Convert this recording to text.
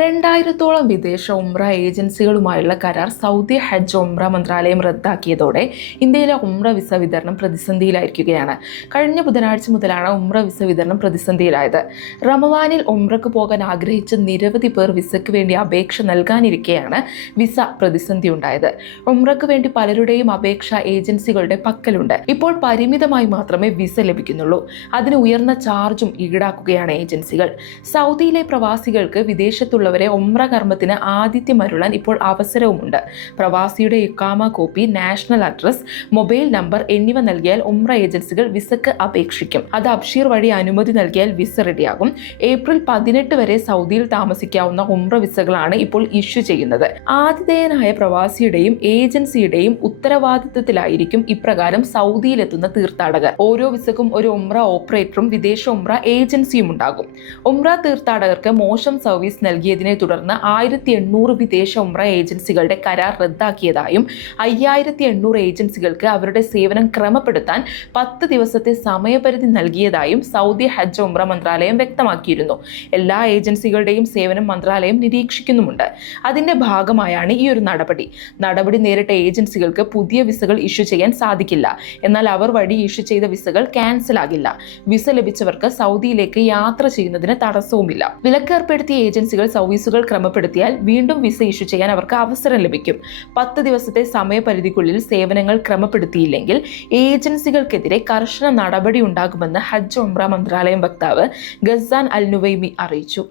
രണ്ടായിരത്തോളം വിദേശ ഉംറ ഏജൻസികളുമായുള്ള കരാർ സൗദി ഹജ്ജ് ഉംറ മന്ത്രാലയം റദ്ദാക്കിയതോടെ ഇന്ത്യയിലെ ഉംറ വിസ വിതരണം പ്രതിസന്ധിയിലായിരിക്കുകയാണ്. കഴിഞ്ഞ ബുധനാഴ്ച മുതലാണ് ഉംറ വിസ വിതരണം പ്രതിസന്ധിയിലായത്. റമവാനിൽ ഉംറക്ക് പോകാൻ ആഗ്രഹിച്ച നിരവധി പേർ വിസയ്ക്ക് വേണ്ടി അപേക്ഷ നൽകാനിരിക്കെയാണ് വിസ പ്രതിസന്ധി ഉണ്ടായത് ഉംറക്ക് വേണ്ടി പലരുടെയും അപേക്ഷ ഏജൻസികളുടെ പക്കലുണ്ട്. ഇപ്പോൾ പരിമിതമായി മാത്രമേ വിസ ലഭിക്കുന്നുള്ളൂ. അതിന് ഉയർന്ന ചാർജും ഈടാക്കുകയാണ് ഏജൻസികൾ. സൗദിയിലെ പ്രവാസികൾക്ക് വിദേശത്തുള്ളവരെ ഒമ്ര കർമ്മത്തിന് ആതിഥ്യം അരുളാൻ ഇപ്പോൾ അവസരവുമുണ്ട്. പ്രവാസിയുടെ ഇക്കാമ copy national address mobile number എന്നിവ നൽകിയാൽ ഒമ്ര ഏജൻസികൾ വിസക്ക് അപേക്ഷിക്കും. അത് അബ്ഷീർ വഴി അനുമതി നൽകിയാൽ വിസ റെഡിയാകും. ഏപ്രിൽ പതിനെട്ട് വരെ സൗദിയിൽ താമസിക്കാവുന്ന ഒമ്ര വിസകളാണ് ഇപ്പോൾ ഇഷ്യൂ ചെയ്യുന്നത്. ആതിഥേയനായ പ്രവാസിയുടെയും ഏജൻസിയുടെയും ഉത്തരവാദിത്വത്തിലായിരിക്കും ഇപ്രകാരം സൗദിയിലെത്തുന്ന തീർത്ഥാടകർ. ഓരോ വിസക്കും ഒരു ഒമ്ര ഓപ്പറേറ്ററും വിദേശ ഒമ്ര ഏജൻസിയും ഉണ്ടാകും. ഒമ്ര തീർത്ഥാടകർക്ക് മോശം സർവീസ് നൽകിയതിനെ തുടർന്ന് ആയിരത്തി എണ്ണൂറ് വിദേശ ഉമ്ര ഏജൻസികളുടെ കരാർ റദ്ദാക്കിയതായും അയ്യായിരത്തി എണ്ണൂറ് ഏജൻസികൾക്ക് അവരുടെ സേവനം ക്രമപ്പെടുത്താൻ പത്ത് ദിവസത്തെ സമയപരിധി നൽകിയതായും സൗദി ഹജ്ജ് ഉമ്ര മന്ത്രാലയം വ്യക്തമാക്കിയിരുന്നു. എല്ലാ ഏജൻസികളുടെയും സേവനം മന്ത്രാലയം നിരീക്ഷിക്കുന്നുമുണ്ട്. അതിന്റെ ഭാഗമായാണ് ഈ ഒരു നടപടി. നടപടി നേരിട്ട ഏജൻസികൾക്ക് പുതിയ വിസകൾ ഇഷ്യൂ ചെയ്യാൻ സാധിക്കില്ല. എന്നാൽ അവർ വഴി ഇഷ്യൂ ചെയ്ത വിസകൾ ക്യാൻസൽ ആകില്ല വിസ ലഭിച്ചവർക്ക് സൗദിയിലേക്ക് യാത്ര ചെയ്യുന്നതിന് തടസ്സവുമില്ല. വിലക്കേർപ്പെടുത്തിയ ഏജൻസികൾ സർവീസുകൾ ക്രമപ്പെടുത്തിയാൽ വീണ്ടും വിസ ഇഷ്യൂ ചെയ്യാൻ അവർക്ക് അവസരം ലഭിക്കും. പത്ത് ദിവസത്തെ സമയപരിധിക്കുള്ളിൽ സേവനങ്ങൾ ക്രമപ്പെടുത്തിയില്ലെങ്കിൽ ഏജൻസികൾക്കെതിരെ കർശന നടപടി ഉണ്ടാകുമെന്ന് ഹജ്ജ് ഉംറ മന്ത്രാലയം വക്താവ് ഗസാൻ അൽ നുവൈമി അറിയിച്ചു.